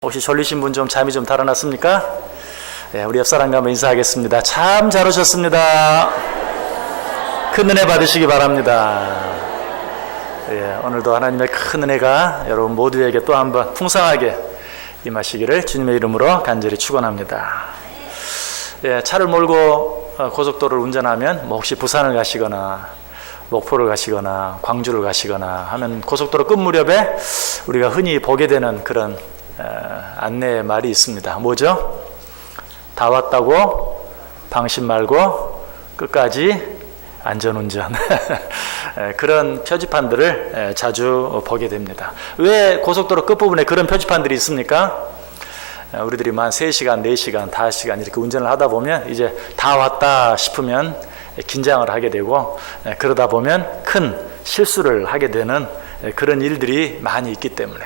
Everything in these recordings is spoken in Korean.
혹시 졸리신 분 좀 잠이 좀 달아났습니까? 네, 우리 옆사람과 한번 인사하겠습니다. 참 잘 오셨습니다. 큰 은혜 받으시기 바랍니다. 예, 오늘도 하나님의 큰 은혜가 여러분 모두에게 또 한번 풍성하게 임하시기를 주님의 이름으로 간절히 축원합니다. 예, 차를 몰고 고속도로를 운전하면 혹시 부산을 가시거나 목포를 가시거나 광주를 가시거나 하면 고속도로 끝 무렵에 우리가 흔히 보게 되는 그런 안내 말이 있습니다. 뭐죠? 다 왔다고 방심 말고 끝까지 안전운전. 그런 표지판들을 자주 보게 됩니다. 왜 고속도로 끝부분에 그런 표지판들이 있습니까? 우리들이 한 3시간, 4시간, 5시간 이렇게 운전을 하다 보면 이제 다 왔다 싶으면 긴장을 하게 되고 그러다 보면 큰 실수를 하게 되는 그런 일들이 많이 있기 때문에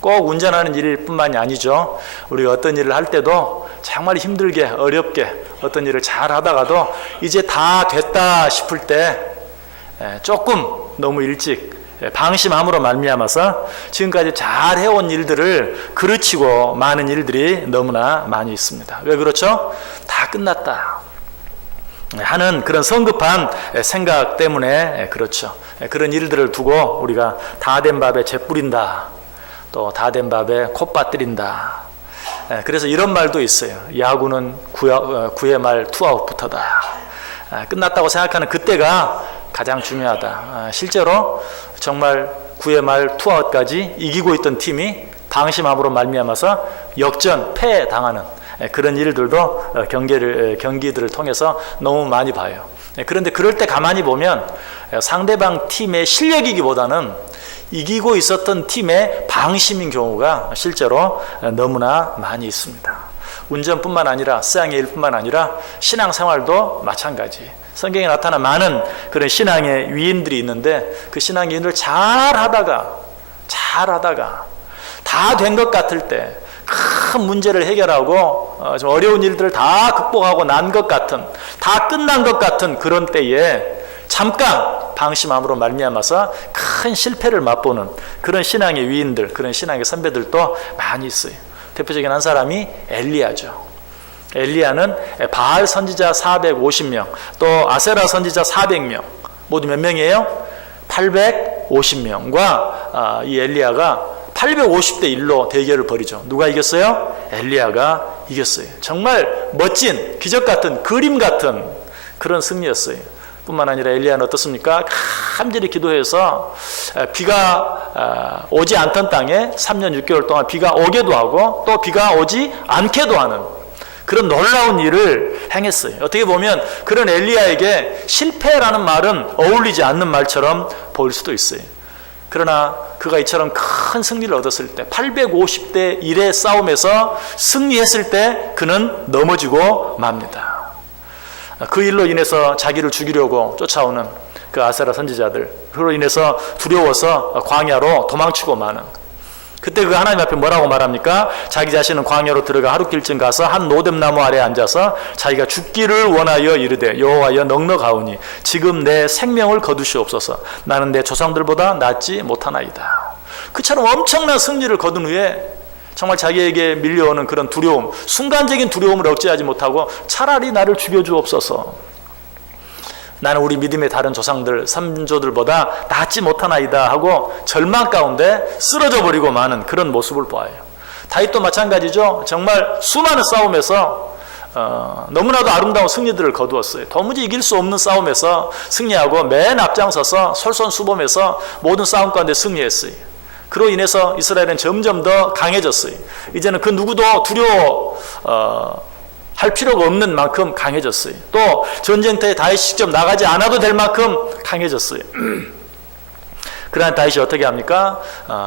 꼭 운전하는 일뿐만이 아니죠. 우리가 어떤 일을 할 때도 정말 힘들게 어렵게 어떤 일을 잘 하다가도 이제 다 됐다 싶을 때 조금 너무 일찍 방심함으로 말미암아서 지금까지 잘 해온 일들을 그르치고 많은 일들이 너무나 많이 있습니다. 왜 그렇죠? 다 끝났다 하는 그런 성급한 생각 때문에 그렇죠. 그런 일들을 두고 우리가 다 된 밥에 재 뿌린다, 또 다 된 밥에 콧 빠뜨린다. 그래서 이런 말도 있어요. 야구는 9회 말 투아웃부터다. 끝났다고 생각하는 그때가 가장 중요하다. 실제로 정말 9회 말 투아웃까지 이기고 있던 팀이 방심함으로 말미암아서 역전 패당하는 그런 일들도 경기들을 통해서 너무 많이 봐요. 그런데 그럴 때 가만히 보면 상대방 팀의 실력이기보다는 이기고 있었던 팀의 방심인 경우가 실제로 너무나 많이 있습니다. 운전뿐만 아니라 세상의 일뿐만 아니라 신앙생활도 마찬가지. 성경에 나타난 많은 그런 신앙의 위인들이 있는데 그 신앙의 위인들 잘하다가 다 된 것 같을 때 큰 문제를 해결하고 좀 어려운 일들을 다 극복하고 난 것 같은, 다 끝난 것 같은 그런 때에 잠깐 방심함으로 말미암아서 큰 실패를 맛보는 그런 신앙의 위인들, 그런 신앙의 선배들도 많이 있어요. 대표적인 한 사람이 엘리야죠. 엘리야는 바알 선지자 450명, 또 아세라 선지자 400명, 모두 몇 명이에요? 850명과 이 엘리야가 850대 1로 대결을 벌이죠. 누가 이겼어요? 엘리야가 이겼어요. 정말 멋진 기적 같은 그림 같은 그런 승리였어요. 뿐만 아니라 엘리야는 어떻습니까? 간절히 기도해서 비가 오지 않던 땅에 3년 6개월 동안 비가 오게도 하고 또 비가 오지 않게도 하는 그런 놀라운 일을 행했어요. 어떻게 보면 그런 엘리야에게 실패라는 말은 어울리지 않는 말처럼 보일 수도 있어요. 그러나 그가 이처럼 큰 승리를 얻었을 때 850대 1의 싸움에서 승리했을 때 그는 넘어지고 맙니다. 그 일로 인해서 자기를 죽이려고 쫓아오는 그 아세라 선지자들, 그로 인해서 두려워서 광야로 도망치고 마는, 그때 그 하나님 앞에 뭐라고 말합니까? 자기 자신은 광야로 들어가 하룻길쯤 가서 한 노뎀나무 아래에 앉아서 자기가 죽기를 원하여 이르되 여호와여 넉넉하오니 지금 내 생명을 거두시옵소서. 나는 내 조상들보다 낫지 못하나이다. 그처럼 엄청난 승리를 거둔 후에 정말 자기에게 밀려오는 그런 두려움, 순간적인 두려움을 억제하지 못하고 차라리 나를 죽여주옵소서. 나는 우리 믿음의 다른 조상들, 선조들보다 낫지 못하나이다 하고 절망 가운데 쓰러져 버리고 마는 그런 모습을 보아요. 다윗도 마찬가지죠. 정말 수많은 싸움에서 너무나도 아름다운 승리들을 거두었어요. 도무지 이길 수 없는 싸움에서 승리하고 맨 앞장서서 솔선수범해서 모든 싸움 가운데 승리했어요. 그로 인해서 이스라엘은 점점 더 강해졌어요. 이제는 그 누구도 두려워 할 필요가 없는 만큼 강해졌어요. 또 전쟁터에 다윗이 직접 나가지 않아도 될 만큼 강해졌어요. 그러나 다윗이 어떻게 합니까?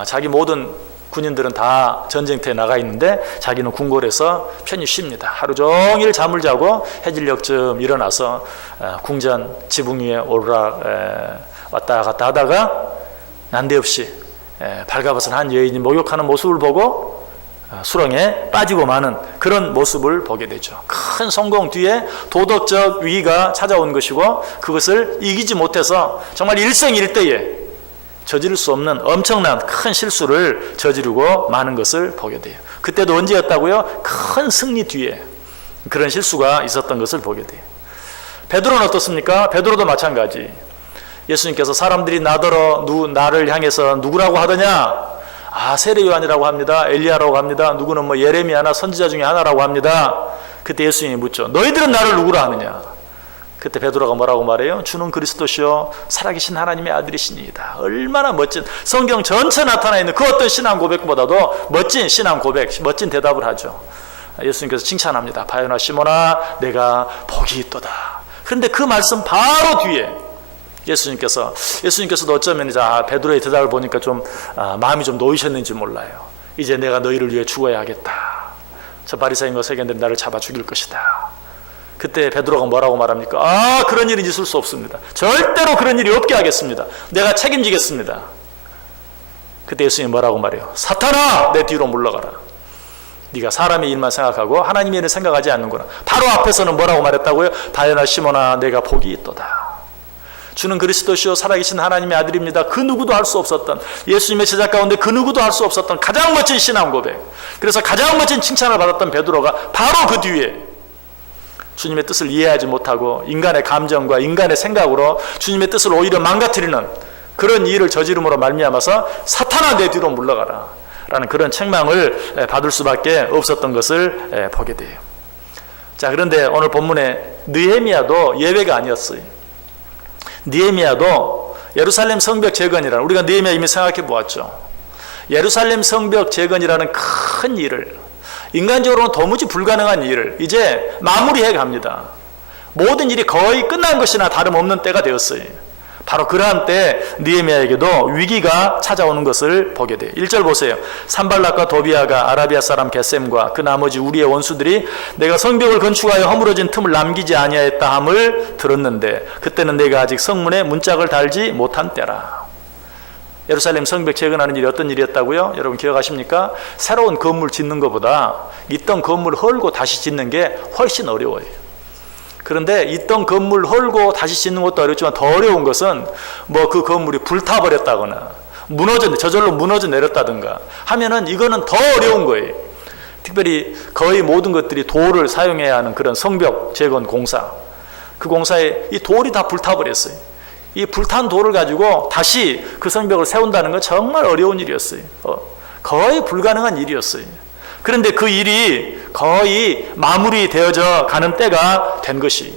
자기 모든 군인들은 다 전쟁터에 나가 있는데 자기는 궁궐에서 편히 쉽니다. 하루 종일 잠을 자고 해질녘쯤 일어나서 궁전 지붕 위에 오르락 왔다 갔다 하다가 난데없이 발가벗은 한 여인이 목욕하는 모습을 보고 수렁에 빠지고 마는 그런 모습을 보게 되죠. 큰 성공 뒤에 도덕적 위기가 찾아온 것이고 그것을 이기지 못해서 정말 일생일대에 저지를 수 없는 엄청난 큰 실수를 저지르고 마는 것을 보게 돼요. 그때도 언제였다고요? 큰 승리 뒤에 그런 실수가 있었던 것을 보게 돼요. 베드로는 어떻습니까? 베드로도 마찬가지. 예수님께서 사람들이 나를 향해서 누구라고 하더냐? 세례 요한이라고 합니다. 엘리야라고 합니다. 누구는 뭐 예레미야나 선지자 중에 하나라고 합니다. 그때 예수님이 묻죠. 너희들은 나를 누구라 하느냐? 그때 베드로가 뭐라고 말해요? 주는 그리스도시요 살아계신 하나님의 아들이시니이다. 얼마나 멋진, 성경 전체 나타나 있는 그 어떤 신앙 고백보다도 멋진 신앙 고백, 멋진 대답을 하죠. 예수님께서 칭찬합니다. 바요나 시몬아 내가 복이 있도다. 그런데 그 말씀 바로 뒤에 예수님께서도 어쩌면 이제 베드로의 대답을 보니까 좀 마음이 좀 놓이셨는지 몰라요. 이제 내가 너희를 위해 죽어야 하겠다. 저 바리새인과 세견들이 나를 잡아 죽일 것이다. 그때 베드로가 뭐라고 말합니까? 그런 일은 있을 수 없습니다. 절대로 그런 일이 없게 하겠습니다. 내가 책임지겠습니다. 그때 예수님이 뭐라고 말해요? 사탄아 내 뒤로 물러가라. 네가 사람의 일만 생각하고 하나님의 일을 생각하지 않는구나. 바로 앞에서는 뭐라고 말했다고요? 바요나 시몬아 내가 복이 있도다. 주는 그리스도시요 살아계신 하나님의 아들입니다. 그 누구도 할 수 없었던, 예수님의 제자 가운데 그 누구도 할 수 없었던 가장 멋진 신앙 고백, 그래서 가장 멋진 칭찬을 받았던 베드로가 바로 그 뒤에 주님의 뜻을 이해하지 못하고 인간의 감정과 인간의 생각으로 주님의 뜻을 오히려 망가뜨리는 그런 일을 저지름으로 말미암아서 사탄아 내 뒤로 물러가라 라는 그런 책망을 받을 수밖에 없었던 것을 보게 돼요. 자, 그런데 오늘 본문에 느헤미야도 예외가 아니었어요. 느헤미야도 예루살렘 성벽 재건이라는, 우리가 느헤미야 이미 생각해 보았죠. 예루살렘 성벽 재건이라는 큰 일을, 인간적으로는 도무지 불가능한 일을 이제 마무리해 갑니다. 모든 일이 거의 끝난 것이나 다름없는 때가 되었어요. 바로 그러한 때 느헤미야에게도 위기가 찾아오는 것을 보게 돼요. 1절 보세요. 산발락과 도비아가 아라비아 사람 게셈과 그 나머지 우리의 원수들이 내가 성벽을 건축하여 허물어진 틈을 남기지 아니하였다 함을 들었는데 그때는 내가 아직 성문에 문짝을 달지 못한 때라. 예루살렘 성벽 재건하는 일이 어떤 일이었다고요? 여러분 기억하십니까? 새로운 건물 짓는 것보다 있던 건물 헐고 다시 짓는 게 훨씬 어려워요. 그런데 있던 건물 헐고 다시 짓는 것도 어렵지만 더 어려운 것은 뭐 그 건물이 불타버렸다거나 저절로 무너져 내렸다든가 하면은 이거는 더 어려운 거예요. 특별히 거의 모든 것들이 돌을 사용해야 하는 그런 성벽 재건 공사, 그 공사에 이 돌이 다 불타버렸어요. 이 불탄 돌을 가지고 다시 그 성벽을 세운다는 건 정말 어려운 일이었어요. 거의 불가능한 일이었어요. 그런데 그 일이 거의 마무리되어져 가는 때가 된 것이,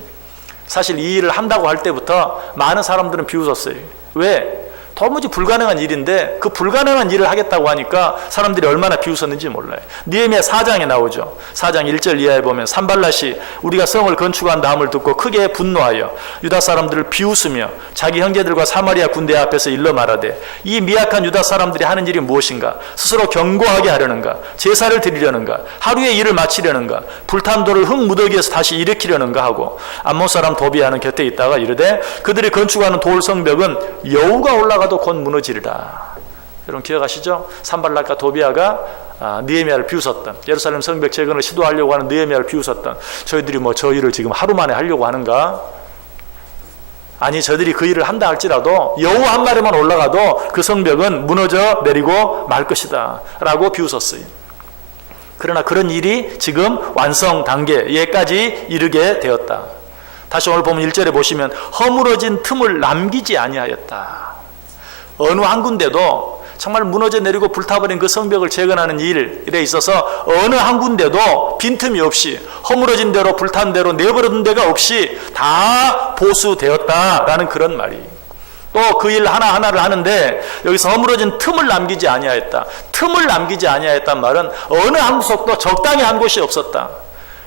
사실 이 일을 한다고 할 때부터 많은 사람들은 비웃었어요. 왜? 도무지 불가능한 일인데 그 불가능한 일을 하겠다고 하니까 사람들이 얼마나 비웃었는지 몰라요. 느헤미야 4장에 나오죠. 4장 1절 이하에 보면 산발랏이 우리가 성을 건축한 다음을 듣고 크게 분노하여 유다 사람들을 비웃으며 자기 형제들과 사마리아 군대 앞에서 일러 말하되 이 미약한 유다 사람들이 하는 일이 무엇인가? 스스로 견고하게 하려는가? 제사를 드리려는가? 하루의 일을 마치려는가? 불탄 돌을 흙 무더기에서 다시 일으키려는가 하고 암몬 사람 도비아는 곁에 있다가 이르되 그들이 건축하는 돌 성벽은 여우가 올라가도 곧 무너지리라. 여러분 기억하시죠? 산발락과 도비아가 느헤미야를 비웃었던, 예루살렘 성벽 재건을 시도하려고 하는 느헤미야를 비웃었던, 저희들이 뭐 저 일을 지금 하루 만에 하려고 하는가? 아니 저들이 그 일을 한다 할지라도 여우 한 마리만 올라가도 그 성벽은 무너져 내리고 말 것이다 라고 비웃었어요. 그러나 그런 일이 지금 완성 단계에까지 이르게 되었다. 다시 오늘 보면 1절에 보시면 허물어진 틈을 남기지 아니하였다. 어느 한 군데도 정말 무너져 내리고 불타버린 그 성벽을 재건하는 일에 있어서 어느 한 군데도 빈틈이 없이 허물어진 대로 불탄 대로 내버려둔 데가 없이 다 보수되었다라는 그런 말이. 또 그 일 하나하나를 하는데 여기서 허물어진 틈을 남기지 아니하였다. 틈을 남기지 아니하였단 말은 어느 한 구석도 적당히 한 곳이 없었다.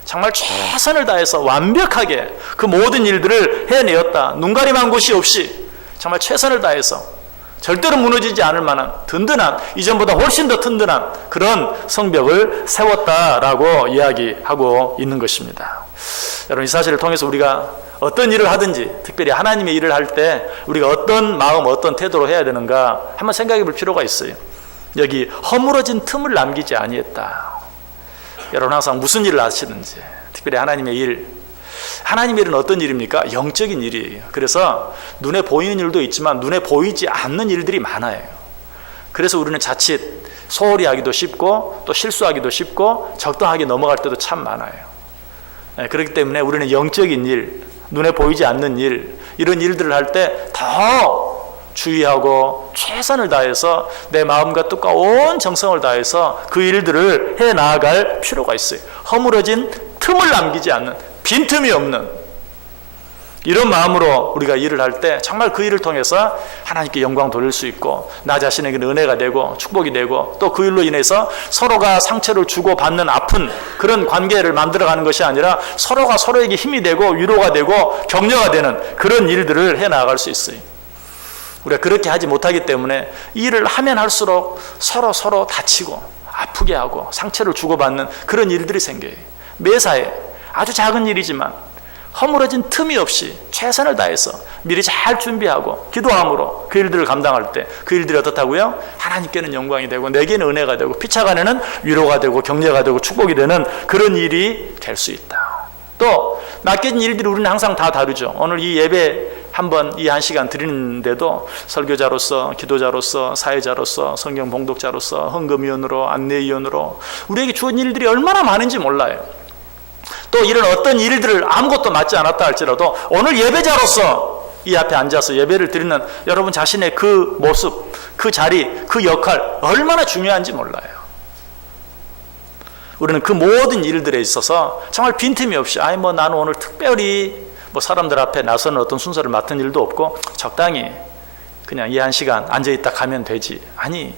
정말 최선을 다해서 완벽하게 그 모든 일들을 해내었다. 눈가림한 곳이 없이 정말 최선을 다해서 절대로 무너지지 않을 만한 든든한, 이전보다 훨씬 더 든든한 그런 성벽을 세웠다라고 이야기하고 있는 것입니다. 여러분 이 사실을 통해서 우리가 어떤 일을 하든지, 특별히 하나님의 일을 할 때 우리가 어떤 마음, 어떤 태도로 해야 되는가 한번 생각해 볼 필요가 있어요. 여기 허물어진 틈을 남기지 아니했다. 여러분 항상 무슨 일을 하시는지, 특별히 하나님의 일, 하나님의 일은 어떤 일입니까? 영적인 일이에요. 그래서 눈에 보이는 일도 있지만 눈에 보이지 않는 일들이 많아요. 그래서 우리는 자칫 소홀히 하기도 쉽고 또 실수하기도 쉽고 적당하게 넘어갈 때도 참 많아요. 그렇기 때문에 우리는 영적인 일, 눈에 보이지 않는 일, 이런 일들을 할 때 더 주의하고 최선을 다해서 내 마음과 뜻과 온 정성을 다해서 그 일들을 해 나아갈 필요가 있어요. 허물어진 틈을 남기지 않는, 빈틈이 없는 이런 마음으로 우리가 일을 할 때 정말 그 일을 통해서 하나님께 영광 돌릴 수 있고 나 자신에게 은혜가 되고 축복이 되고 또 그 일로 인해서 서로가 상처를 주고받는 아픈 그런 관계를 만들어가는 것이 아니라 서로가 서로에게 힘이 되고 위로가 되고 격려가 되는 그런 일들을 해 나아갈 수 있어요. 우리가 그렇게 하지 못하기 때문에 일을 하면 할수록 서로 다치고 아프게 하고 상처를 주고받는 그런 일들이 생겨요. 매사에 아주 작은 일이지만 허물어진 틈이 없이 최선을 다해서 미리 잘 준비하고 기도함으로 그 일들을 감당할 때 그 일들이 어떻다고요? 하나님께는 영광이 되고 내게는 은혜가 되고 피차간에는 위로가 되고 격려가 되고 축복이 되는 그런 일이 될 수 있다. 또 맡겨진 일들이 우리는 항상 다 다르죠. 오늘 이 예배 한번 이 한 시간 드리는데도 설교자로서 기도자로서 사회자로서 성경 봉독자로서 헌금위원으로 안내위원으로 우리에게 주어진 일들이 얼마나 많은지 몰라요. 또 이런 어떤 일들을 아무것도 맞지 않았다 할지라도 오늘 예배자로서 이 앞에 앉아서 예배를 드리는 여러분 자신의 그 모습, 그 자리, 그 역할 얼마나 중요한지 몰라요. 우리는 그 모든 일들에 있어서 정말 빈틈이 없이 나는 오늘 특별히 사람들 앞에 나서는 어떤 순서를 맡은 일도 없고 적당히 그냥 이 한 시간 앉아있다 가면 되지. 아니,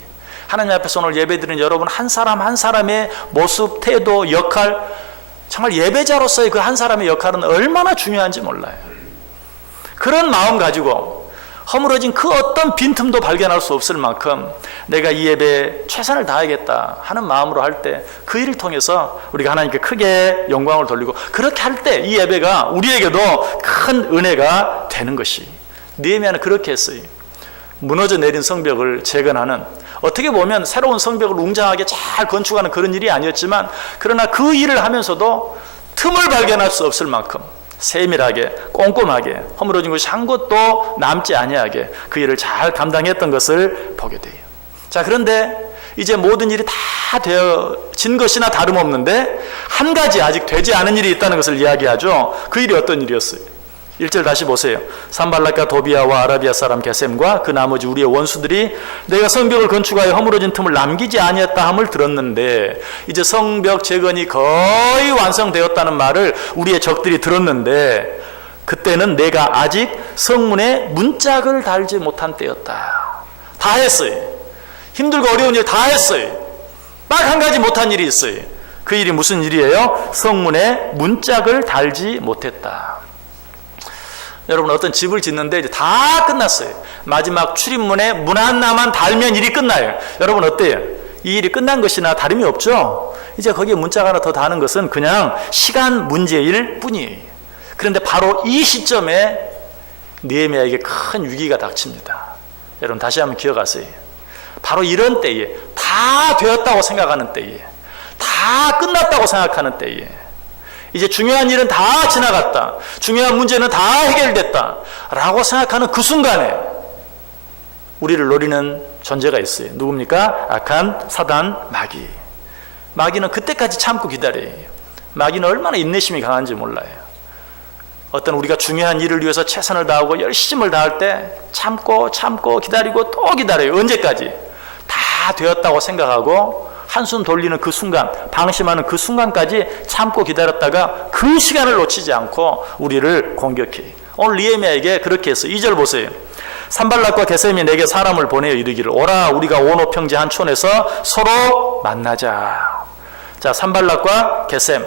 하나님 앞에서 오늘 예배드리는 여러분 한 사람 한 사람의 모습, 태도, 역할, 정말 예배자로서의 그 한 사람의 역할은 얼마나 중요한지 몰라요. 그런 마음 가지고 허물어진 그 어떤 빈틈도 발견할 수 없을 만큼 내가 이 예배에 최선을 다하겠다 하는 마음으로 할 때 그 일을 통해서 우리가 하나님께 크게 영광을 돌리고 그렇게 할 때 이 예배가 우리에게도 큰 은혜가 되는 것이 느헤미야는 그렇게 했어요. 무너져 내린 성벽을 재건하는 어떻게 보면 새로운 성벽을 웅장하게 잘 건축하는 그런 일이 아니었지만 그러나 그 일을 하면서도 틈을 발견할 수 없을 만큼 세밀하게 꼼꼼하게 허물어진 것이 한 곳도 남지 아니하게 그 일을 잘 감당했던 것을 보게 돼요. 자, 그런데 이제 모든 일이 다 되어진 것이나 다름없는데 한 가지 아직 되지 않은 일이 있다는 것을 이야기하죠. 그 일이 어떤 일이었어요? 1절 다시 보세요. 산발락과 도비아와 아라비아 사람 게셈과 그 나머지 우리의 원수들이 내가 성벽을 건축하여 허물어진 틈을 남기지 아니했다 함을 들었는데 이제 성벽 재건이 거의 완성되었다는 말을 우리의 적들이 들었는데 그때는 내가 아직 성문에 문짝을 달지 못한 때였다. 다 했어요. 힘들고 어려운 일 다 했어요. 딱 한 가지 못한 일이 있어요. 그 일이 무슨 일이에요? 성문에 문짝을 달지 못했다. 여러분 어떤 집을 짓는데 이제 다 끝났어요. 마지막 출입문에 문 하나만 달면 일이 끝나요. 여러분 어때요? 이 일이 끝난 것이나 다름이 없죠? 이제 거기에 문자가 하나 더 다는 것은 그냥 시간 문제일 뿐이에요. 그런데 바로 이 시점에 느헤미야에게 큰 위기가 닥칩니다. 여러분 다시 한번 기억하세요. 바로 이런 때에 다 되었다고 생각하는 때에 다 끝났다고 생각하는 때에 이제 중요한 일은 다 지나갔다. 중요한 문제는 다 해결됐다. 라고 생각하는 그 순간에 우리를 노리는 존재가 있어요. 누굽니까? 악한 사단 마귀. 마귀는 그때까지 참고 기다려요. 마귀는 얼마나 인내심이 강한지 몰라요. 어떤 우리가 중요한 일을 위해서 최선을 다하고 열심을 다할 때 참고 기다리고 또 기다려요. 언제까지? 다 되었다고 생각하고 한숨 돌리는 그 순간, 방심하는 그 순간까지 참고 기다렸다가 그 시간을 놓치지 않고 우리를 공격해. 오늘 느헤미야에게 그렇게 했어요. 2절 보세요. 산발락과 게셈이 내게 사람을 보내어 이르기를 오라 우리가 온 평지 한 촌에서 서로 만나자. 자, 산발락과 게셈.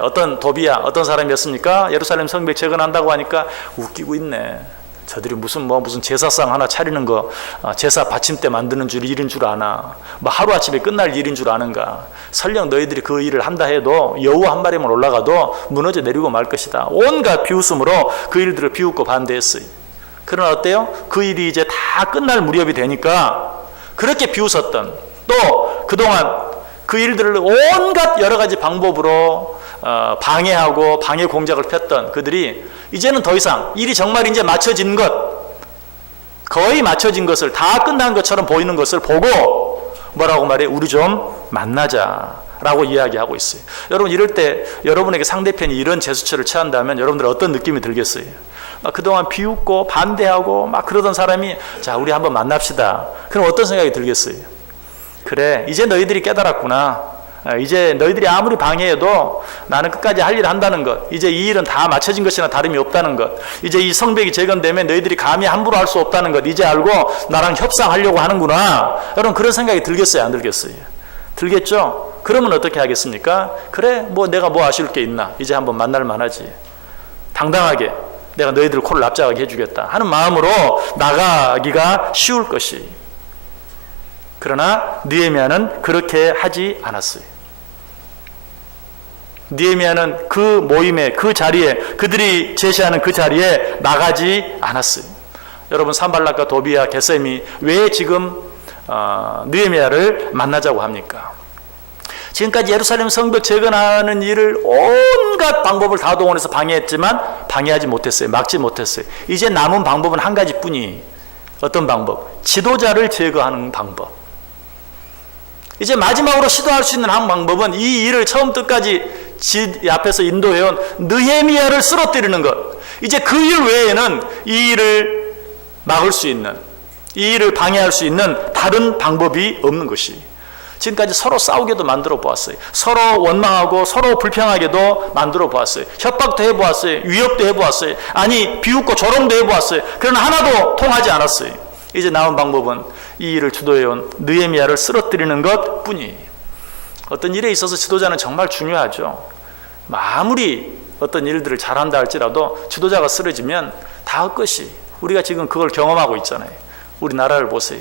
어떤 도비야, 어떤 사람이었습니까? 예루살렘 성벽 재건한다고 하니까 웃기고 있네. 저들이 무슨 제사상 하나 차리는 거 제사 받침대 만드는 일인 줄 아나? 하루아침에 끝날 일인 줄 아는가? 설령 너희들이 그 일을 한다 해도 여우 한 마리만 올라가도 무너져 내리고 말 것이다. 온갖 비웃음으로 그 일들을 비웃고 반대했어요. 그러나 어때요? 그 일이 이제 다 끝날 무렵이 되니까 그렇게 비웃었던 또 그동안 그 일들을 온갖 여러 가지 방법으로 방해하고 방해 공작을 폈던 그들이 이제는 더 이상 일이 정말 이제 맞춰진 것 거의 맞춰진 것을, 다 끝난 것처럼 보이는 것을 보고 뭐라고 말해? 우리 좀 만나자라고 이야기하고 있어요. 여러분, 이럴 때 여러분에게 상대편이 이런 제스처를 취한다면 여러분들 어떤 느낌이 들겠어요? 그동안 비웃고 반대하고 막 그러던 사람이 자, 우리 한번 만납시다. 그럼 어떤 생각이 들겠어요? 그래, 이제 너희들이 깨달았구나. 이제 너희들이 아무리 방해해도 나는 끝까지 할 일을 한다는 것, 이제 이 일은 다 맞춰진 것이나 다름이 없다는 것, 이제 이 성벽이 재건되면 너희들이 감히 함부로 할 수 없다는 것 이제 알고 나랑 협상하려고 하는구나. 여러분, 그런 생각이 들겠어요, 안 들겠어요? 들겠죠? 그러면 어떻게 하겠습니까? 그래, 뭐 내가 뭐 아쉬울 게 있나, 이제 한번 만날 만하지. 당당하게 내가 너희들 코를 납작하게 해주겠다 하는 마음으로 나가기가 쉬울 것이. 그러나 느헤미야는 그렇게 하지 않았어요. 느헤미야는 그 모임에, 그 자리에, 그들이 제시하는 그 자리에 나가지 않았어요. 여러분, 산발락과 도비야, 게셈이 왜 지금 느헤미야를 만나자고 합니까? 지금까지 예루살렘 성벽 재건하는 일을 온갖 방법을 다 동원해서 방해했지만 방해하지 못했어요. 막지 못했어요. 이제 남은 방법은 한 가지뿐이. 어떤 방법? 지도자를 제거하는 방법. 이제 마지막으로 시도할 수 있는 한 방법은 이 일을 처음부터 끝까지 앞에서 인도해온 느헤미야를 쓰러뜨리는 것. 이제 그 일 외에는 이 일을 막을 수 있는, 이 일을 방해할 수 있는 다른 방법이 없는 것이. 지금까지 서로 싸우게도 만들어 보았어요. 서로 원망하고 서로 불평하게도 만들어 보았어요. 협박도 해보았어요. 위협도 해보았어요. 아니, 비웃고 조롱도 해보았어요. 그러나 하나도 통하지 않았어요. 이제 나온 방법은 이 일을 주도해온 느헤미야를 쓰러뜨리는 것 뿐이에요. 어떤 일에 있어서 지도자는 정말 중요하죠. 아무리 어떤 일들을 잘한다 할지라도 지도자가 쓰러지면 다 헛것이. 우리가 지금 그걸 경험하고 있잖아요. 우리나라를 보세요.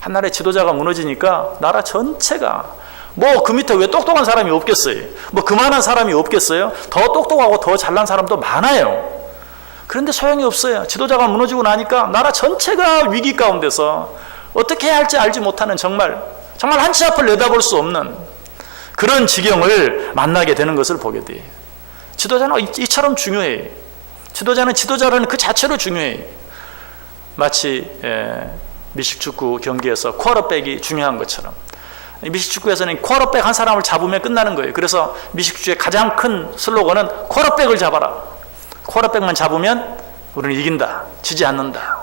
한 나라의 지도자가 무너지니까 나라 전체가, 뭐 그 밑에 왜 똑똑한 사람이 없겠어요? 뭐 그만한 사람이 없겠어요? 더 똑똑하고 더 잘난 사람도 많아요. 그런데 소용이 없어요. 지도자가 무너지고 나니까 나라 전체가 위기 가운데서 어떻게 해야 할지 알지 못하는, 정말 한 치 앞을 내다볼 수 없는 그런 지경을 만나게 되는 것을 보게 돼요. 지도자는 이처럼 중요해요. 지도자는 지도자라는 그 자체로 중요해요. 마치 미식축구 경기에서 쿼터백이 중요한 것처럼, 미식축구에서는 쿼터백 한 사람을 잡으면 끝나는 거예요. 그래서 미식축구의 가장 큰 슬로건은 쿼터백을 잡아라. 쿼터백만 잡으면 우리는 이긴다. 지지 않는다.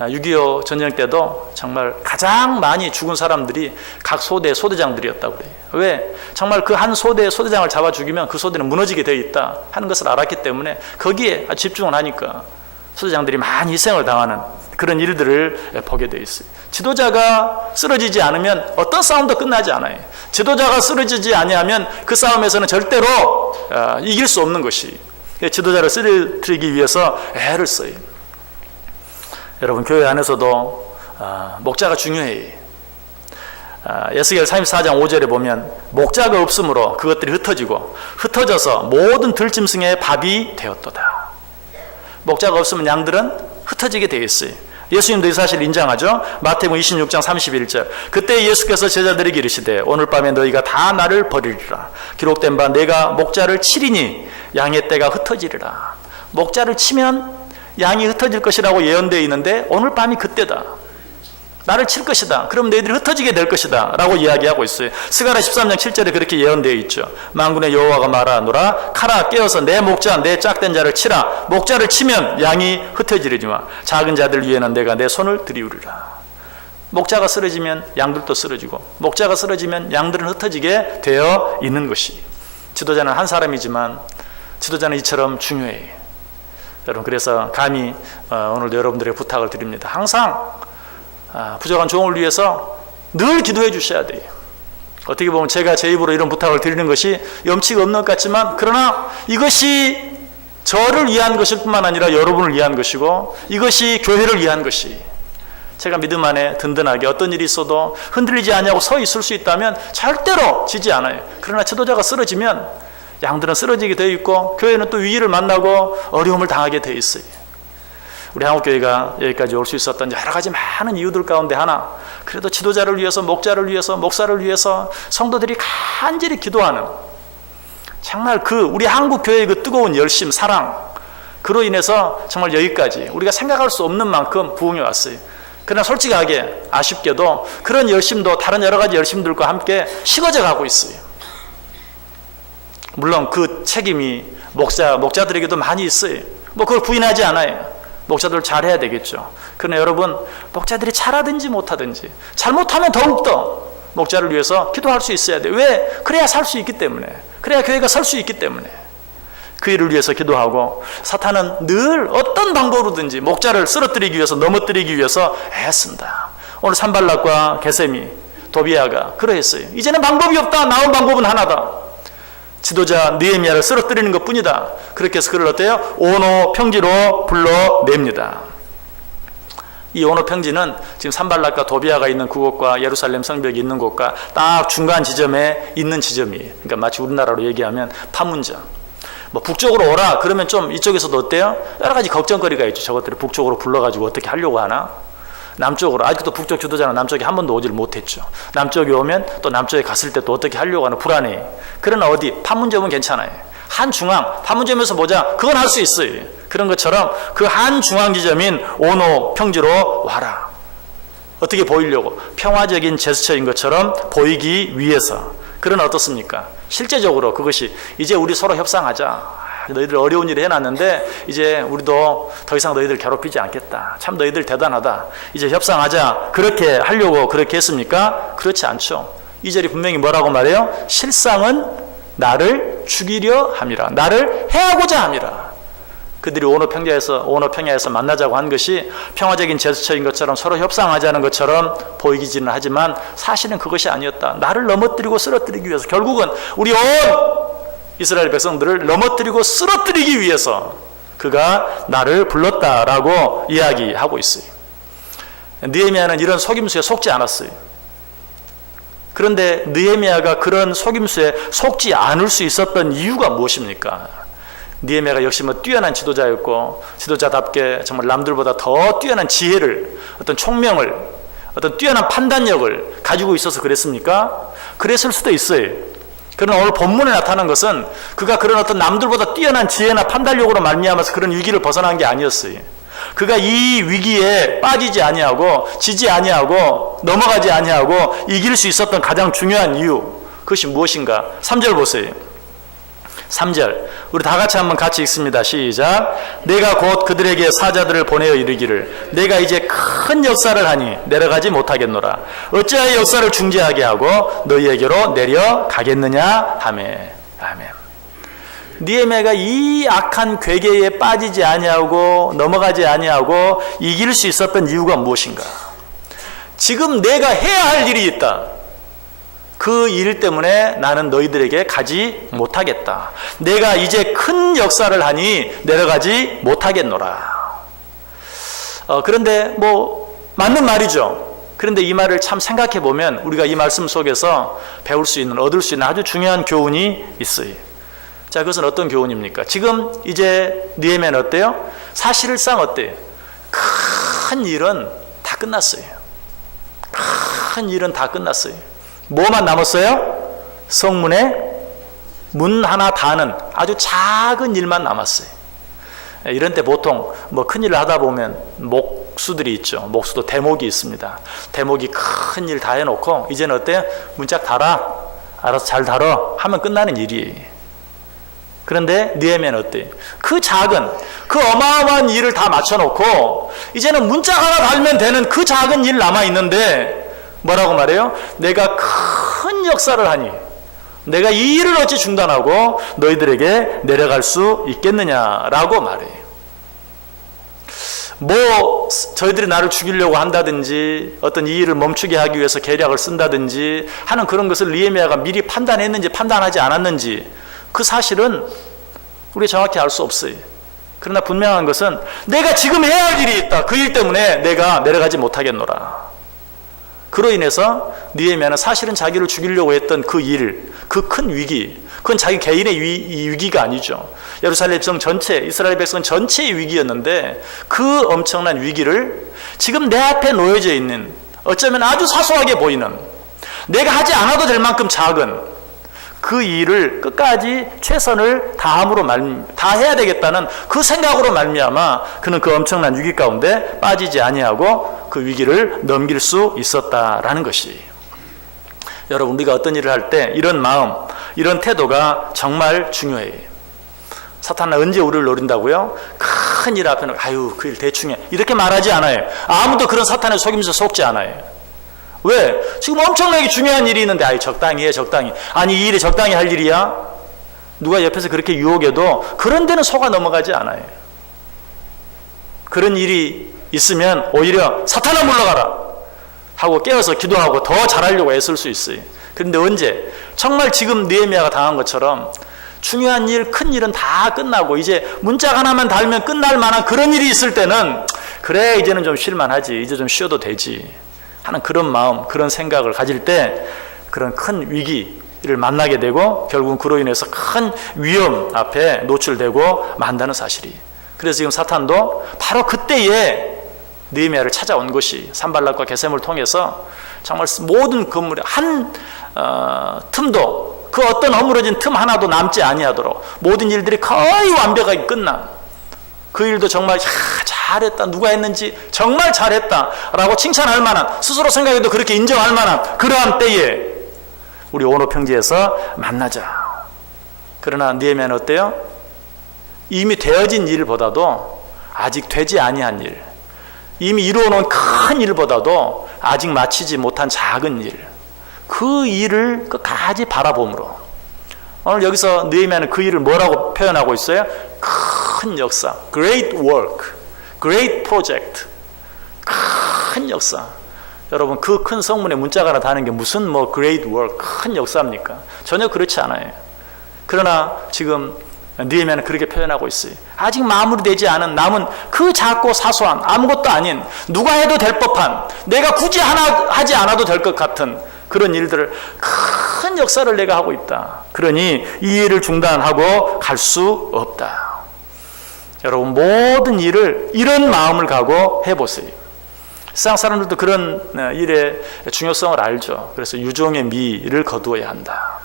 6.25 전쟁 때도 정말 가장 많이 죽은 사람들이 각 소대의 소대장들이었다고 그래요. 왜? 정말 그 한 소대의 소대장을 잡아 죽이면 그 소대는 무너지게 되어 있다 하는 것을 알았기 때문에 거기에 집중을 하니까 소대장들이 많이 희생을 당하는 그런 일들을 보게 되어 있어요. 지도자가 쓰러지지 않으면 어떤 싸움도 끝나지 않아요. 지도자가 쓰러지지 아니하면 그 싸움에서는 절대로 이길 수 없는 것이. 지도자를 쓰러뜨리기 위해서 애를 써요. 여러분, 교회 안에서도 목자가 중요해요. 에스겔 34장 5절에 보면 목자가 없으므로 그것들이 흩어져서 모든 들짐승의 밥이 되었도다. 목자가 없으면 양들은 흩어지게 되어 있어요. 예수님도 이 사실을 인정하죠. 마태복음 26장 31절. 그때 예수께서 제자들에게 이르시되 오늘 밤에 너희가 다 나를 버리리라. 기록된 바 내가 목자를 치리니 양의 떼가 흩어지리라. 목자를 치면 양이 흩어질 것이라고 예언되어 있는데 오늘 밤이 그때다. 나를 칠 것이다. 그럼 너희들이 흩어지게 될 것이다 라고 이야기하고 있어요. 스가랴 13장 7절에 그렇게 예언되어 있죠. 만군의 여호와가 말하노라. 카라 깨어서 내 목자 내 짝된 자를 치라. 목자를 치면 양이 흩어지리지만 작은 자들 위에는 내가 내 손을 들이우리라. 목자가 쓰러지면 양들도 쓰러지고 목자가 쓰러지면 양들은 흩어지게 되어 있는 것이. 지도자는 한 사람이지만 지도자는 이처럼 중요해요. 여러분, 그래서 감히 오늘도 여러분들에게 부탁을 드립니다. 항상 부족한 종을 위해서 늘 기도해 주셔야 돼요. 어떻게 보면 제가 제 입으로 이런 부탁을 드리는 것이 염치가 없는 것 같지만, 그러나 이것이 저를 위한 것일 뿐만 아니라 여러분을 위한 것이고 이것이 교회를 위한 것이. 제가 믿음 안에 든든하게 어떤 일이 있어도 흔들리지 않냐고 서 있을 수 있다면 절대로 지지 않아요. 그러나 지도자가 쓰러지면 양들은 쓰러지게 되어 있고 교회는 또 위기를 만나고 어려움을 당하게 되어 있어요. 우리 한국교회가 여기까지 올 수 있었던 여러 가지 많은 이유들 가운데 하나, 그래도 지도자를 위해서, 목자를 위해서, 목사를 위해서 성도들이 간절히 기도하는, 정말 우리 한국교회의 그 뜨거운 열심, 사랑, 그로 인해서 정말 여기까지 우리가 생각할 수 없는 만큼 부흥이 왔어요. 그러나 솔직하게 아쉽게도 그런 열심도 다른 여러 가지 열심들과 함께 식어져 가고 있어요. 물론 그 책임이 목자들에게도 많이 있어요. 뭐 그걸 부인하지 않아요. 목자들 잘해야 되겠죠. 그러나 여러분, 목자들이 잘하든지 못하든지 잘못하면 더욱더 목자를 위해서 기도할 수 있어야 돼요. 왜? 그래야 살 수 있기 때문에. 그래야 교회가 설 수 있기 때문에. 그 일을 위해서 기도하고, 사탄은 늘 어떤 방법으로든지 목자를 쓰러뜨리기 위해서, 넘어뜨리기 위해서 애쓴다. 오늘 산발락과 게세미, 도비아가 그러했어요. 이제는 방법이 없다. 나온 방법은 하나다. 지도자 느헤미야를 쓰러뜨리는 것뿐이다. 그렇게 해서 그를 어때요? 오노 평지로 불러냅니다. 이 오노 평지는 지금 산발락과 도비아가 있는 그곳과 예루살렘 성벽이 있는 곳과 딱 중간 지점에 있는 지점이에요. 그러니까 마치 우리나라로 얘기하면 판문점. 뭐 북쪽으로 오라 그러면 좀 이쪽에서도 어때요? 여러 가지 걱정거리가 있죠. 저것들을 북쪽으로 불러가지고 어떻게 하려고 하나? 남쪽으로, 아직도 북쪽 지도자는 남쪽에 한 번도 오지를 못했죠. 남쪽에 오면 또 남쪽에 갔을 때 또 어떻게 하려고 하나 불안해. 그러나 어디? 판문점은 괜찮아요. 한중앙, 판문점에서 보자. 그건 할 수 있어요. 그런 것처럼 그 한중앙 지점인 오노 평지로 와라. 어떻게 보이려고? 평화적인 제스처인 것처럼 보이기 위해서. 그러나 어떻습니까? 실제적으로 그것이 이제 우리 서로 협상하자. 너희들 어려운 일을 해놨는데 이제 우리도 더 이상 너희들 괴롭히지 않겠다. 참 너희들 대단하다. 이제 협상하자. 그렇게 하려고 그렇게 했습니까? 그렇지 않죠. 이 절이 분명히 뭐라고 말해요? 실상은 나를 죽이려 함이라. 나를 해하고자 함이라. 그들이 오노 평야에서 만나자고 한 것이 평화적인 제스처인 것처럼 서로 협상하자는 것처럼 보이기는 하지만 사실은 그것이 아니었다. 나를 넘어뜨리고 쓰러뜨리기 위해서, 결국은 우리 온 이스라엘 백성들을 넘어뜨리고 쓰러뜨리기 위해서 그가 나를 불렀다라고 이야기하고 있어요. 느헤미야는 이런 속임수에 속지 않았어요. 그런데 느헤미야가 그런 속임수에 속지 않을 수 있었던 이유가 무엇입니까? 느헤미야가 역시 뭐 뛰어난 지도자였고, 지도자답게 정말 남들보다 더 뛰어난 지혜를, 어떤 총명을, 어떤 뛰어난 판단력을 가지고 있어서 그랬습니까? 그랬을 수도 있어요. 그러나 오늘 본문에 나타난 것은 그가 그런 어떤 남들보다 뛰어난 지혜나 판단력으로 말미암아서 그런 위기를 벗어난 게 아니었어요. 그가 이 위기에 빠지지 아니하고 지지 아니하고 넘어가지 아니하고 이길 수 있었던 가장 중요한 이유, 그것이 무엇인가? 3절 보세요. 3절 우리 다 같이 읽습니다. 시작. 내가 곧 그들에게 사자들을 보내어 이르기를 내가 이제 큰 역사를 하니 내려가지 못하겠노라. 어찌하여 역사를 중지하게 하고 너희에게로 내려가겠느냐 하매. 아멘. 느헤미야가 이 악한 괴계에 빠지지 아니하고 넘어가지 아니하고 이길 수 있었던 이유가 무엇인가? 지금 내가 해야 할 일이 있다. 그 일 때문에 나는 너희들에게 가지 못하겠다. 내가 이제 큰 역사를 하니 내려가지 못하겠노라. 그런데 뭐 맞는 말이죠. 그런데 이 말을 참 생각해 보면 우리가 이 말씀 속에서 배울 수 있는, 얻을 수 있는 아주 중요한 교훈이 있어요. 자, 그것은 어떤 교훈입니까? 지금 이제 느헤미야는 어때요? 사실상 어때요? 큰 일은 다 끝났어요. 큰 일은 다 끝났어요. 뭐만 남았어요? 성문에 문 하나 다는 아주 작은 일만 남았어요. 이런 때 보통 뭐 큰일을 하다 보면 목수들이 있죠. 목수도 대목이 있습니다. 대목이 큰 일 다 해놓고 이제는 어때요? 문짝 달아. 알아서 잘 달아. 하면 끝나는 일이에요. 그런데 느헤미야는 어때요? 그 작은, 그 어마어마한 일을 다 맞춰놓고 이제는 문짝 하나 달면 되는 그 작은 일 남아있는데 뭐라고 말해요? 내가 큰 역사를 하니 내가 이 일을 어찌 중단하고 너희들에게 내려갈 수 있겠느냐라고 말해요. 뭐 저희들이 나를 죽이려고 한다든지 어떤 이 일을 멈추게 하기 위해서 계략을 쓴다든지 하는 그런 것을 느헤미야가 미리 판단했는지 판단하지 않았는지 그 사실은 우리가 정확히 알 수 없어요. 그러나 분명한 것은 내가 지금 해야 할 일이 있다. 그 일 때문에 내가 내려가지 못하겠노라. 그로 인해서 느헤미야는 사실은 자기를 죽이려고 했던 그 일, 그 큰 위기, 그건 자기 개인의 위기가 아니죠. 예루살렘 백성 전체, 이스라엘 백성 전체의 위기였는데 그 엄청난 위기를 지금 내 앞에 놓여져 있는 어쩌면 아주 사소하게 보이는 내가 하지 않아도 될 만큼 작은 그 일을 끝까지 최선을 다해야 되겠다는 그 생각으로 말미암아 그는 그 엄청난 위기 가운데 빠지지 아니하고 그 위기를 넘길 수 있었다라는 것이. 여러분, 우리가 어떤 일을 할 때 이런 마음, 이런 태도가 정말 중요해요. 사탄은 언제 우리를 노린다고요? 큰 일 앞에는 아유 그 일 대충 해 이렇게 말하지 않아요. 아무도 그런 사탄의 속임수에 속지 않아요. 왜? 지금 엄청나게 중요한 일이 있는데 아이 적당히 해 적당히. 아니 이 일이 적당히 할 일이야? 누가 옆에서 그렇게 유혹해도 그런 데는 속아 넘어가지 않아요. 그런 일이 있으면 오히려 사탄아 물러가라 하고 깨어서 기도하고 더 잘하려고 애쓸 수 있어요. 그런데 언제? 정말 지금 느헤미야가 당한 것처럼 중요한 일, 큰 일은 다 끝나고 이제 문짝 하나만 달면 끝날 만한 그런 일이 있을 때는 그래 이제는 좀 쉴만하지, 이제 좀 쉬어도 되지 하는 그런 마음, 그런 생각을 가질 때 그런 큰 위기를 만나게 되고 결국은 그로 인해서 큰 위험 앞에 노출되고 만다는 사실이. 그래서 지금 사탄도 바로 그때에 느헤미야를 찾아온 것이 산발락과 게셈을 통해서 정말 모든 건물에 한 틈도 그 어떤 허물어진 틈 하나도 남지 아니하도록 모든 일들이 거의 완벽하게 끝난 그 일도 정말 잘했다, 누가 했는지 정말 잘했다 라고 칭찬할 만한, 스스로 생각해도 그렇게 인정할 만한 그러한 때에 우리 온오평지에서 만나자. 그러나 느헤미야는 어때요? 이미 되어진 일보다도 아직 되지 아니한 일, 이미 이루어놓은 큰 일보다도 아직 마치지 못한 작은 일, 그 일을 끝까지 바라봄으로 오늘 여기서 느헤미야는 그 일을 뭐라고 표현하고 있어요? 큰 역사, great work, great project, 큰 역사. 여러분 그 큰 성문에 문자가 하나 다는 게 무슨 great work, 큰 역사입니까? 전혀 그렇지 않아요. 그러나 지금 느헤미야는 그렇게 표현하고 있어요. 아직 마무리되지 않은 남은 그 작고 사소한 아무것도 아닌 누가 해도 될 법한 내가 굳이 하나 하지 않아도 될 것 같은 그런 일들을 큰 역사를 내가 하고 있다. 그러니 이 일을 중단하고 갈 수 없다. 여러분 모든 일을 이런 마음을 갖고 해보세요. 세상 사람들도 그런 일의 중요성을 알죠. 그래서 유종의 미를 거두어야 한다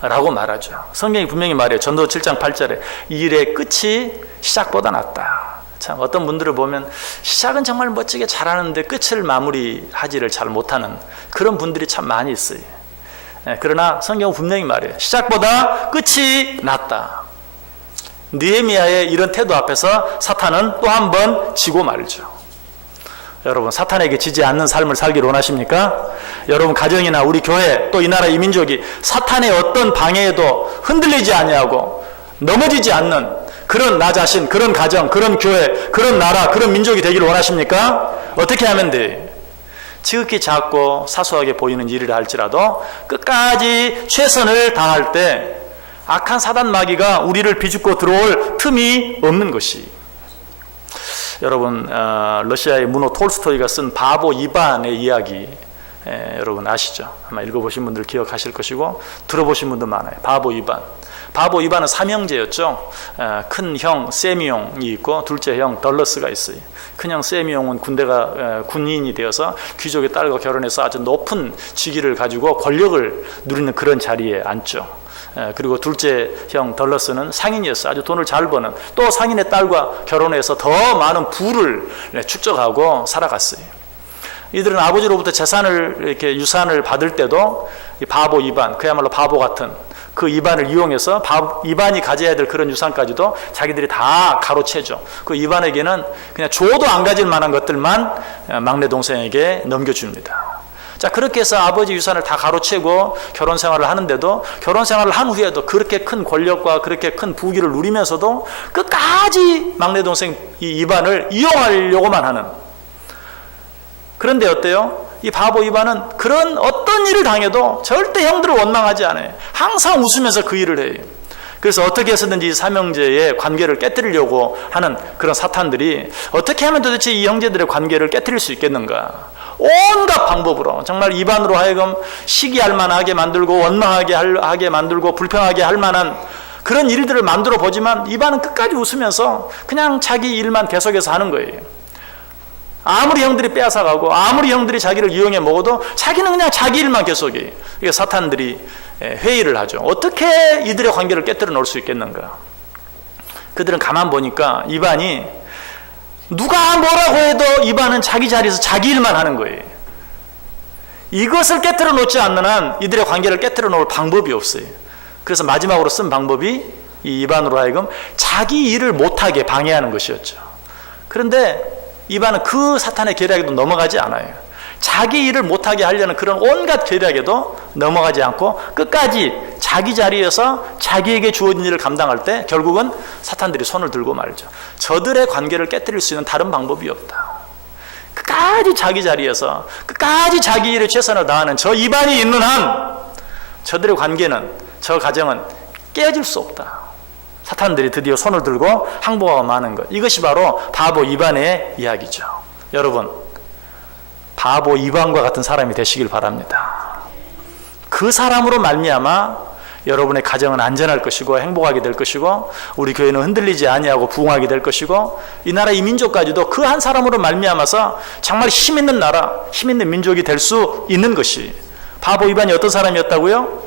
라고 말하죠. 성경이 분명히 말해요. 전도 7장 8절에 이 일의 끝이 시작보다 낫다. 참 어떤 분들을 보면 시작은 정말 멋지게 잘하는데 끝을 마무리하지를 잘 못하는 그런 분들이 참 많이 있어요. 그러나 성경은 분명히 말해요. 시작보다 끝이 낫다. 느헤미야의 이런 태도 앞에서 사탄은 또 한 번 지고 말죠. 여러분 사탄에게 지지 않는 삶을 살기를 원하십니까? 여러분 가정이나 우리 교회 또 이 나라 이 민족이 사탄의 어떤 방해에도 흔들리지 아니하고 넘어지지 않는 그런 나 자신, 그런 가정, 그런 교회, 그런 나라, 그런 민족이 되기를 원하십니까? 어떻게 하면 돼? 지극히 작고 사소하게 보이는 일이라 할지라도 끝까지 최선을 다할 때 악한 사단 마귀가 우리를 비집고 들어올 틈이 없는 것이. 여러분 러시아의 문호 톨스토이가 쓴 바보 이반의 이야기 여러분 아시죠? 아마 읽어보신 분들 기억하실 것이고 들어보신 분도 많아요. 바보 이반. 바보 이반은 삼형제였죠. 큰 형 세미용이 있고 둘째 형 덜러스가 있어요. 큰형 세미용은 군인이 되어서 귀족의 딸과 결혼해서 아주 높은 직위를 가지고 권력을 누리는 그런 자리에 앉죠. 그리고 둘째 형 덜러스는 상인이었어요. 아주 돈을 잘 버는, 또 상인의 딸과 결혼해서 더 많은 부를 축적하고 살아갔어요. 이들은 아버지로부터 재산을 이렇게 유산을 받을 때도 이 바보 이반, 그야말로 바보 같은 그 이반을 이용해서 이반이 가져야 될 그런 유산까지도 자기들이 다 가로채죠. 그 이반에게는 그냥 줘도 안 가질 만한 것들만 막내 동생에게 넘겨줍니다. 자, 그렇게 해서 아버지 유산을 다 가로채고 결혼 생활을 하는데도 결혼 생활을 한 후에도 그렇게 큰 권력과 그렇게 큰 부귀를 누리면서도 끝까지 막내 동생 이반을 이용하려고만 하는. 그런데 어때요? 이 바보 이반은 그런 어떤 일을 당해도 절대 형들을 원망하지 않아요. 항상 웃으면서 그 일을 해요. 그래서 어떻게 해서든지 이 삼형제의 관계를 깨뜨리려고 하는 그런 사탄들이 어떻게 하면 도대체 이 형제들의 관계를 깨뜨릴 수 있겠는가? 온갖 방법으로 정말 이반으로 하여금 시기할 만하게 만들고 원망하게 만들고 불평하게 할 만한 그런 일들을 만들어 보지만 이반은 끝까지 웃으면서 그냥 자기 일만 계속해서 하는 거예요. 아무리 형들이 빼앗아가고 아무리 형들이 자기를 이용해 먹어도 자기는 그냥 자기 일만 계속해. 그러니까 사탄들이 회의를 하죠. 어떻게 이들의 관계를 깨뜨려 놓을 수 있겠는가. 그들은 가만 보니까 이반이 누가 뭐라고 해도 이반은 자기 자리에서 자기 일만 하는 거예요. 이것을 깨뜨려 놓지 않는 한 이들의 관계를 깨뜨려 놓을 방법이 없어요. 그래서 마지막으로 쓴 방법이 이 이반으로 하여금 자기 일을 못하게 방해하는 것이었죠. 그런데 이반은 그 사탄의 계략에도 넘어가지 않아요. 자기 일을 못하게 하려는 그런 온갖 계략에도 넘어가지 않고 끝까지 자기 자리에서 자기에게 주어진 일을 감당할 때 결국은 사탄들이 손을 들고 말죠. 저들의 관계를 깨뜨릴 수 있는 다른 방법이 없다. 끝까지 자기 자리에서 끝까지 자기 일에 최선을 다하는 저 이반이 있는 한 저들의 관계는, 저 가정은 깨어질 수 없다. 사탄들이 드디어 손을 들고 항복하고 마는 것. 이것이 바로 바보 이반의 이야기죠. 여러분, 바보 이반과 같은 사람이 되시길 바랍니다. 그 사람으로 말미암아 여러분의 가정은 안전할 것이고 행복하게 될 것이고 우리 교회는 흔들리지 아니하고 부흥하게 될 것이고 이 나라 이 민족까지도 그 한 사람으로 말미암아서 정말 힘 있는 나라, 힘 있는 민족이 될 수 있는 것이. 바보 이반이 어떤 사람이었다고요?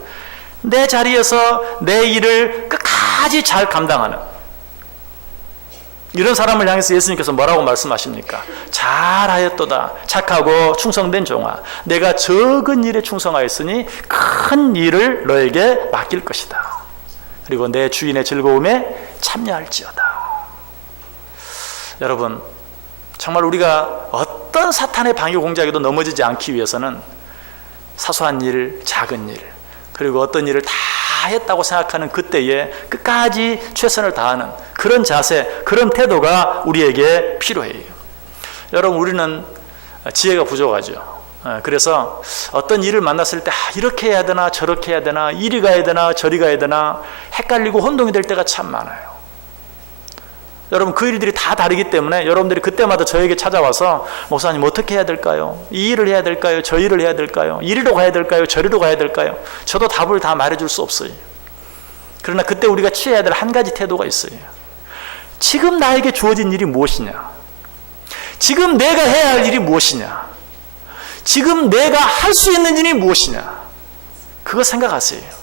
내 자리에서 내 일을 끝까지 잘 감당하는 이런 사람을 향해서 예수님께서 뭐라고 말씀하십니까? 잘하였도다. 착하고 충성된 종아. 내가 적은 일에 충성하였으니 큰 일을 너에게 맡길 것이다. 그리고 내 주인의 즐거움에 참여할지어다. 여러분, 정말 우리가 어떤 사탄의 방해 공작에도 넘어지지 않기 위해서는 사소한 일, 작은 일, 그리고 어떤 일을 다 했다고 생각하는 그때에 끝까지 최선을 다하는 그런 자세, 그런 태도가 우리에게 필요해요. 여러분, 우리는 지혜가 부족하죠. 그래서 어떤 일을 만났을 때 이렇게 해야 되나 저렇게 해야 되나 이리 가야 되나 저리 가야 되나 헷갈리고 혼동이 될 때가 참 많아요. 여러분, 그 일들이 다 다르기 때문에 여러분들이 그때마다 저에게 찾아와서 목사님 어떻게 해야 될까요? 이 일을 해야 될까요? 저 일을 해야 될까요? 이리로 가야 될까요? 저리로 가야 될까요? 저도 답을 다 말해줄 수 없어요. 그러나 그때 우리가 취해야 될 한 가지 태도가 있어요. 지금 나에게 주어진 일이 무엇이냐? 지금 내가 해야 할 일이 무엇이냐? 지금 내가 할 수 있는 일이 무엇이냐? 그거 생각하세요.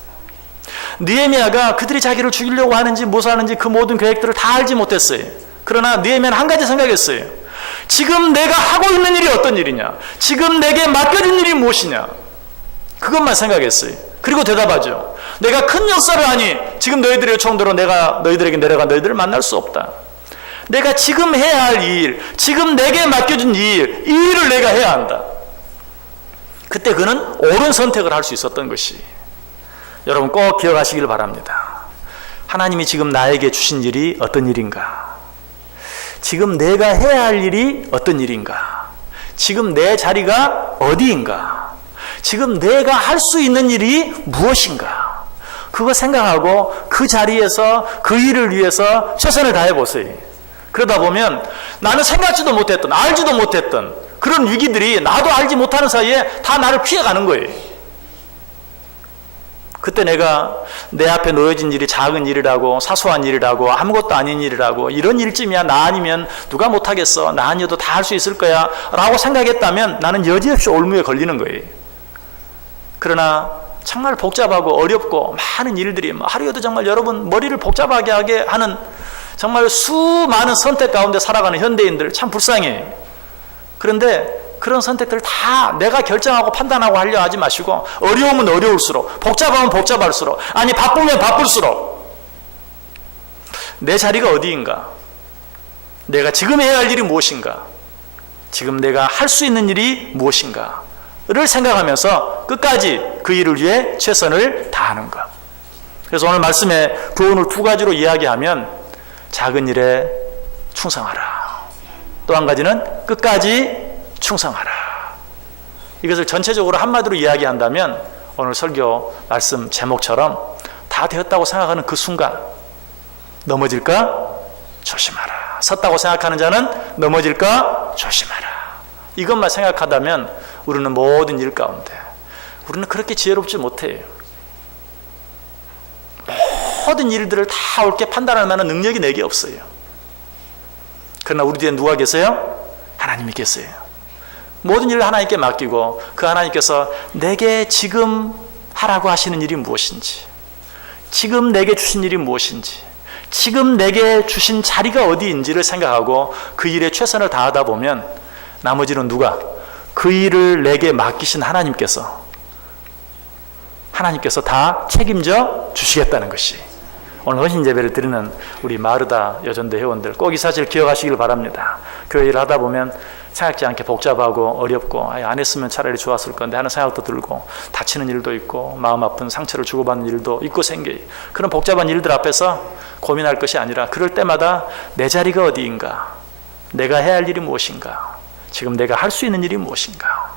느헤미야가 그들이 자기를 죽이려고 하는지 무엇을 하는지 그 모든 계획들을 다 알지 못했어요. 그러나 느헤미야는 한 가지 생각했어요. 지금 내가 하고 있는 일이 어떤 일이냐? 지금 내게 맡겨진 일이 무엇이냐? 그것만 생각했어요. 그리고 대답하죠. 내가 큰 역사를 하니 지금 너희들의 요청대로 내가 너희들에게 내려가 너희들을 만날 수 없다. 내가 지금 해야 할 이 일, 지금 내게 맡겨진 이 일을 내가 해야 한다. 그때 그는 옳은 선택을 할 수 있었던 것이. 여러분 꼭 기억하시길 바랍니다. 하나님이 지금 나에게 주신 일이 어떤 일인가? 지금 내가 해야 할 일이 어떤 일인가? 지금 내 자리가 어디인가? 지금 내가 할 수 있는 일이 무엇인가? 그거 생각하고 그 자리에서 그 일을 위해서 최선을 다해 보세요. 그러다 보면 나는 생각지도 못했던, 알지도 못했던 그런 위기들이 나도 알지 못하는 사이에 다 나를 피해가는 거예요. 그때 내가 내 앞에 놓여진 일이 작은 일이라고, 사소한 일이라고, 아무것도 아닌 일이라고, 이런 일쯤이야 나 아니면 누가 못하겠어, 나 아니어도 다 할 수 있을 거야 라고 생각했다면 나는 여지없이 올무에 걸리는 거예요. 그러나 정말 복잡하고 어렵고 많은 일들이 하루에도 정말 여러분 머리를 복잡하게 하게 하는 정말 수많은 선택 가운데 살아가는 현대인들 참 불쌍해요. 그런데 그런 선택들을 다 내가 결정하고 판단하고 하려 하지 마시고 어려우면 어려울수록, 복잡하면 복잡할수록, 아니 바쁘면 바쁠수록 내 자리가 어디인가? 내가 지금 해야 할 일이 무엇인가? 지금 내가 할 수 있는 일이 무엇인가? 를 생각하면서 끝까지 그 일을 위해 최선을 다하는 것. 그래서 오늘 말씀의 교훈을 두 가지로 이야기하면 작은 일에 충성하라. 또 한 가지는 끝까지 충성하라. 이것을 전체적으로 한마디로 이야기한다면 오늘 설교 말씀 제목처럼 다 되었다고 생각하는 그 순간 넘어질까? 조심하라. 섰다고 생각하는 자는 넘어질까? 조심하라. 이것만 생각하다면 우리는 모든 일 가운데 우리는 그렇게 지혜롭지 못해요. 모든 일들을 다 옳게 판단할 만한 능력이 내게 없어요. 그러나 우리 뒤에 누가 계세요? 하나님이 계세요. 모든 일을 하나님께 맡기고 그 하나님께서 내게 지금 하라고 하시는 일이 무엇인지, 지금 내게 주신 일이 무엇인지, 지금 내게 주신 자리가 어디인지를 생각하고 그 일에 최선을 다하다 보면 나머지는 누가? 그 일을 내게 맡기신 하나님께서 다 책임져 주시겠다는 것이, 오늘 헌신 예배를 드리는 우리 마르다 여전대 회원들 꼭 이 사실 기억하시길 바랍니다. 교회 일을 하다 보면 생각지 않게 복잡하고 어렵고 안 했으면 차라리 좋았을 건데 하는 생각도 들고 다치는 일도 있고 마음 아픈 상처를 주고받는 일도 있고 생겨요. 그런 복잡한 일들 앞에서 고민할 것이 아니라 그럴 때마다 내 자리가 어디인가, 내가 해야 할 일이 무엇인가, 지금 내가 할 수 있는 일이 무엇인가.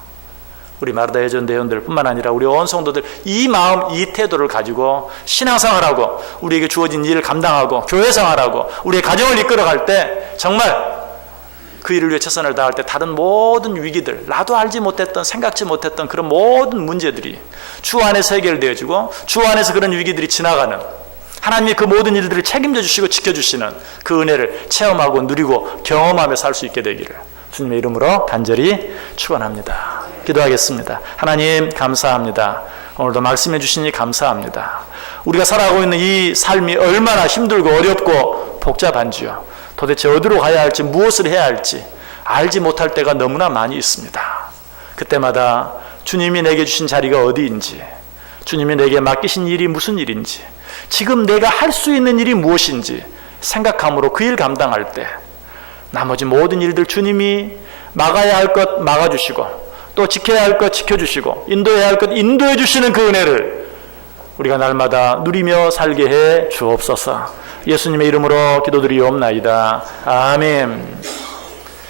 우리 마르다 여전대 회원들 뿐만 아니라 우리 온 성도들 이 마음, 이 태도를 가지고 신앙생활하고 우리에게 주어진 일을 감당하고 교회생활하고 우리의 가정을 이끌어갈 때 정말 그 일을 위해 최선을 다할 때 다른 모든 위기들, 나도 알지 못했던, 생각지 못했던 그런 모든 문제들이 주 안에서 해결되어지고 주 안에서 그런 위기들이 지나가는, 하나님이 그 모든 일들을 책임져 주시고 지켜주시는 그 은혜를 체험하고 누리고 경험하며 살 수 있게 되기를 주님의 이름으로 간절히 축원합니다. 기도하겠습니다. 하나님 감사합니다. 오늘도 말씀해 주시니 감사합니다. 우리가 살아가고 있는 이 삶이 얼마나 힘들고 어렵고 복잡한지요. 도대체 어디로 가야 할지, 무엇을 해야 할지 알지 못할 때가 너무나 많이 있습니다. 그때마다 주님이 내게 주신 자리가 어디인지, 주님이 내게 맡기신 일이 무슨 일인지, 지금 내가 할 수 있는 일이 무엇인지 생각함으로 그 일 감당할 때 나머지 모든 일들 주님이 막아야 할 것 막아주시고 또 지켜야 할 것 지켜주시고 인도해야 할 것 인도해 주시는 그 은혜를 우리가 날마다 누리며 살게 해 주옵소서. 예수님의 이름으로 기도드리옵나이다. 아멘.